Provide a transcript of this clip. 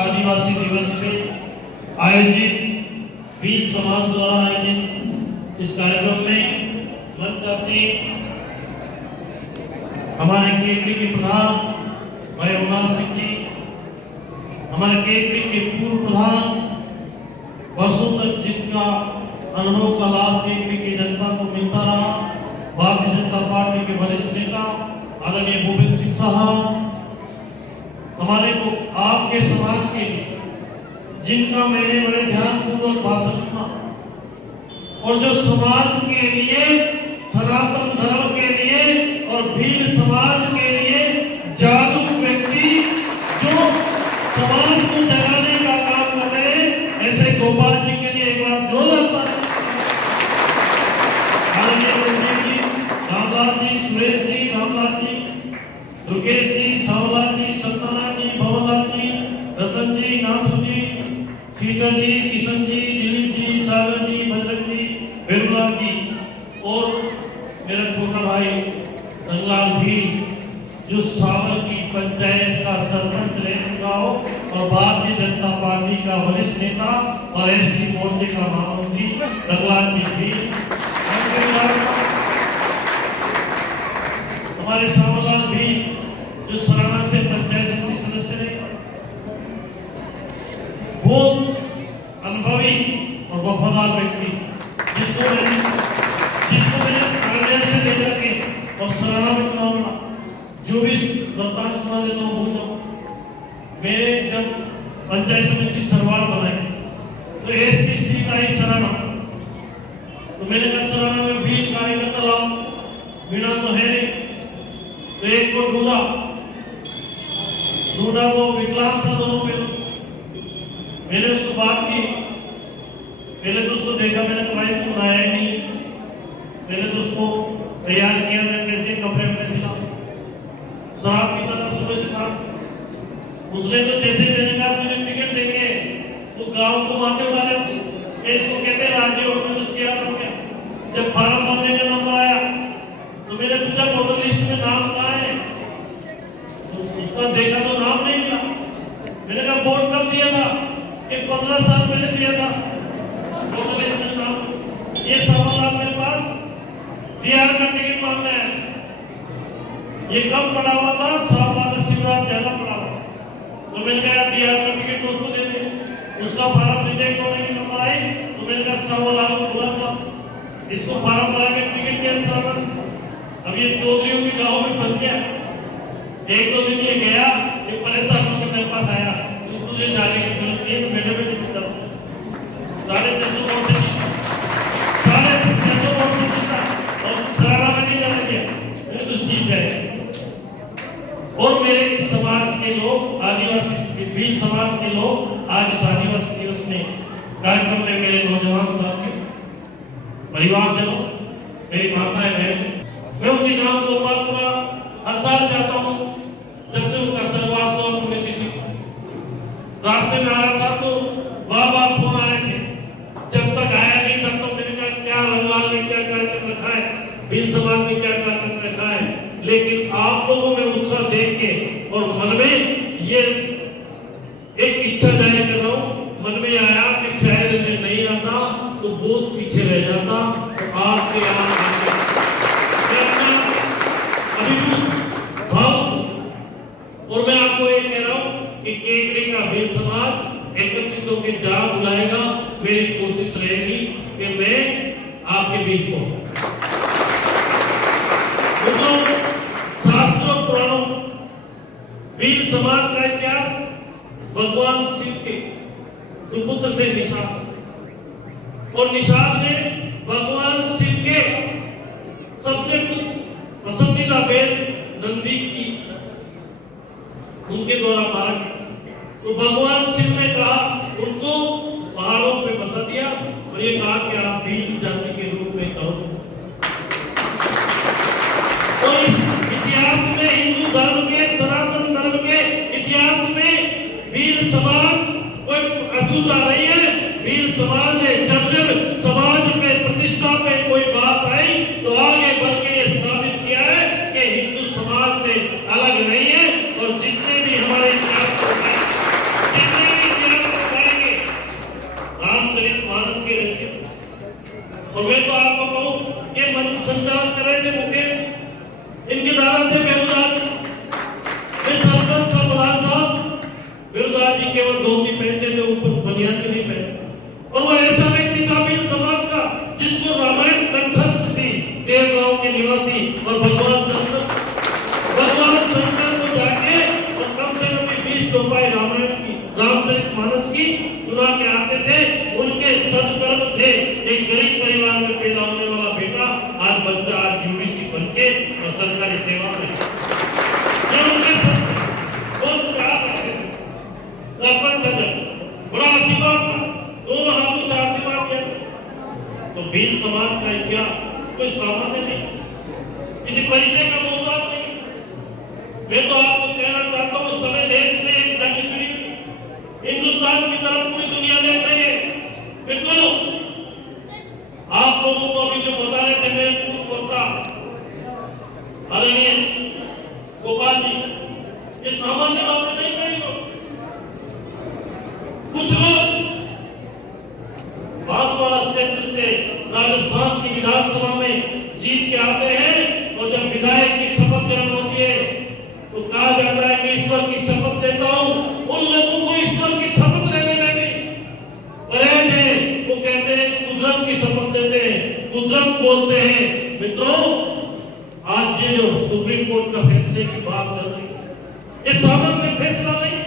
आदिवासी दिवस पे आयोजित भील समाज द्वारा आयोजित इस कार्यक्रम में मंच से हमारे केकड़ी के प्रधान भाई रघुनाथ सिंह जी, हमारे केकड़ी के पूर्व प्रधान वर्षों तक जिनका अनुभव का लाभ केकड़ी की जनता को मिलता रहा, भारतीय जनता पार्टी के वरिष्ठ नेता आदरणीय भूपेंद्र सिंह साहब, हमारे को आपके समाज के लिए जिनका मैंने बड़े ध्यानपूर्वक भाषण सुना और जो समाज के लिए, सनातन धर्म के लिए और भील समाज के लिए जागरूक व्यक्ति जो समाज को जगाने का काम कर रहे हैं, ऐसे गोपाल जी के लिए एक बार जोरदार जी, रामलाल जी, सुरेश जी, रामलाल जी, दुर्गेश जी, सावलाल जी, सत्तानाथ जी, भवनलाल जी, रतन जी, नाथू जी, शीतल जी, किशन जी, दिलीप जी, सागर जी, बजरंग जी, वेलुलाल जी और मेरा छोटा भाई रंगलाल भी, जो सावर की पंचायत का सरपंच रह चुका हो और भारतीय जनता पार्टी का वरिष्ठ नेता और एसटी मोर्चे का महामंत्री रंगलाल जी भी, हमारे सावरलाल भी जो सराना से पंचायत समिति सदस्य रहे, बहुत अनुभवी और वफादार व्यक्ति, जिसको मैंने आगे से लेकर के और सराना में चुनाव लड़ा, जो भी वर्तमान सुना देता हूँ भूल जाओ। मेरे जब पंचायत समिति सरवार बनाई तो एसटी स्ट्रीट आई सराना, तो मैंने कहा सराना में भील कार्यकर्ता लाओ, बिना तो है नहीं, तो एक को ढूंढा, वो विकलांग था दोनों पे। मैंने उसको बात की, पहले तो उसको देखा, मैंने कहा भाई तू आया ही नहीं, मैंने तो उसको तैयार किया, मैं कैसे कपड़े में सिला, शराब पीता था सुबह से शाम। उसने तो जैसे मैंने कहा मुझे टिकट देंगे वो गांव को माथे उठा ले, इसको कहते राजी और मैं तो सीआर बन गया। जब फार्म भरने का नंबर आया तो मैंने पूछा वोटर लिस्ट में नाम कहाँ है, तो उसका देखा तो नाम नहीं मिला। मैंने कहा वोट कब दिया था, कि 15 साल पहले दिया था, वोटर लिस्ट में नाम। ये सावरलाल मेरे पास बिहार का टिकट मांगना है, ये कम पड़ा हुआ था, सावरलाल का शिवराज ज्यादा पड़ा हुआ, तो मैंने कहा बिहार का टिकट तो उसको दे दे। उसका फार्म रिजेक्ट होने की नंबर आई, तो मैंने कहा सावरलाल को बुला था, इसको फार्म भरा के टिकट दिया सराना। अब ये चौधरियों के गांव में फंस गया, एक दो दिन ये गया, ये परेशान होकर मेरे पास आया, तो तुझे जाने की जरूरत नहीं है, मेरे बेटे चिंता करो, 650 वोट से जीता और सराना में नहीं जाने दिया, मैं तो जीत गए। और मेरे इस समाज के लोग, आदिवासी भील समाज के लोग आज इस आदिवासी दिवस में कार्यक्रम में मेरे नौजवान साथी, परिवारजनों, मेरी माताएं बहन, मैं उनके गांव गोपालपुरा हर साल जाता हूँ। जब से उनका सर्वास्व और पुण्यतिथि रास्ते में आ रहा था तो बार फोन आ रहे थे, जब तक आया नहीं तब तक मैंने कहा क्या रंगलाल ने क्या कार्यक्रम रखा है, भील समाज ने क्या कार्यक्रम रखा है। लेकिन आप लोगों में उत्साह देख के और मन में ये एक इच्छा जाहिर कर रहा हूँ, मन में आया कि शायद मैं नहीं आता तो बहुत पीछे रह जाता, तो आपके यहाँ और मैं आपको एक कह रहा हूं कि केकड़ी का भील समाज एकत्रित होकर जा बुलाएगा, मेरी कोशिश रहेगी कि मैं आपके बीच हूं। शास्त्रों पुराणों भील समाज का इतिहास, भगवान शिव के सुपुत्र थे निषाद, और निषाद ने भगवान शिव के सबसे पसंदीदा बेल नंदी की उनके द्वारा मारा गया, तो भगवान शिव ने कहा उनको पहाड़ों पे बसा दिया और ये कहा कि आप भील जाति के रूप में करो। तो इस इतिहास में, हिंदू धर्म के, सनातन धर्म के इतिहास में भील समाज कोई अछूता नहीं है। भील समाज ने जब समाज पे प्रतिष्ठा पे कोई बात आई तो आगे बढ़ के ये साबित किया है कि हिंदू समाज से अलग नहीं है। और जितने भी हमारे इतिहास, जितने संचालन कर रहे थे मुकेश, इनके दादा थे बेरुदार, वे सरपंच था प्रधान साहब। बेरुदार जी केवल धोती पहनते थे, ऊपर बनियान भी नहीं पहनते। और वो ऐसा व्यक्ति था भील समाज का जिसको रामायण कंठस्थ थी, देवगांव के निवासी। और भगवान शंकर को जाके और कम से कम 20 चौपाई रामायण की, रामचरितमानस की सुना के आते थे। उनके सदकर्म थे। एक गरीब परिवार में पैदा होने वाला बेटा आज बच्चा आज यूडीसी बन के और सरकारी सेवा में, ये उनके बहुत प्यार रखते थे। सरपंच था जब, बड़ा आशीर्वाद था, दोनों हाथों से आशीर्वाद दिया। तो भील समाज का इतिहास कोई सामान्य नहीं, किसी परिचय का मोहताज नहीं। मैं तो आपको कहना चाहता हूँ, उस समय देश में एक जंग छिड़ी हुई, हिंदुस्तान की तरफ पूरी दुनिया देख रही है। मित्रों, आप लोगों को अभी जो बता रहे थे मेरे पूर्व वक्ता आदरणीय गोपाल जी, ये सामान्य बात नहीं करेंगे। कुछ लोग बांसवाड़ा क्षेत्र से राजस्थान की विधानसभा में जीत के आते हैं और जब विधायक की शपथ ग्रहण होती है तो कहा जाता है कि ईश्वर की शपथ लेता हूं। उन लोगों को ईश्वर की शपथ लेने में भी परहेज है। वो कहते हैं कुदरत की शपथ लेते हैं, कुदरत बोलते हैं। मित्रों, आज ये जो सुप्रीम कोर्ट का फैसले की बात कर रही है, ये सामान्य फैसला नहीं,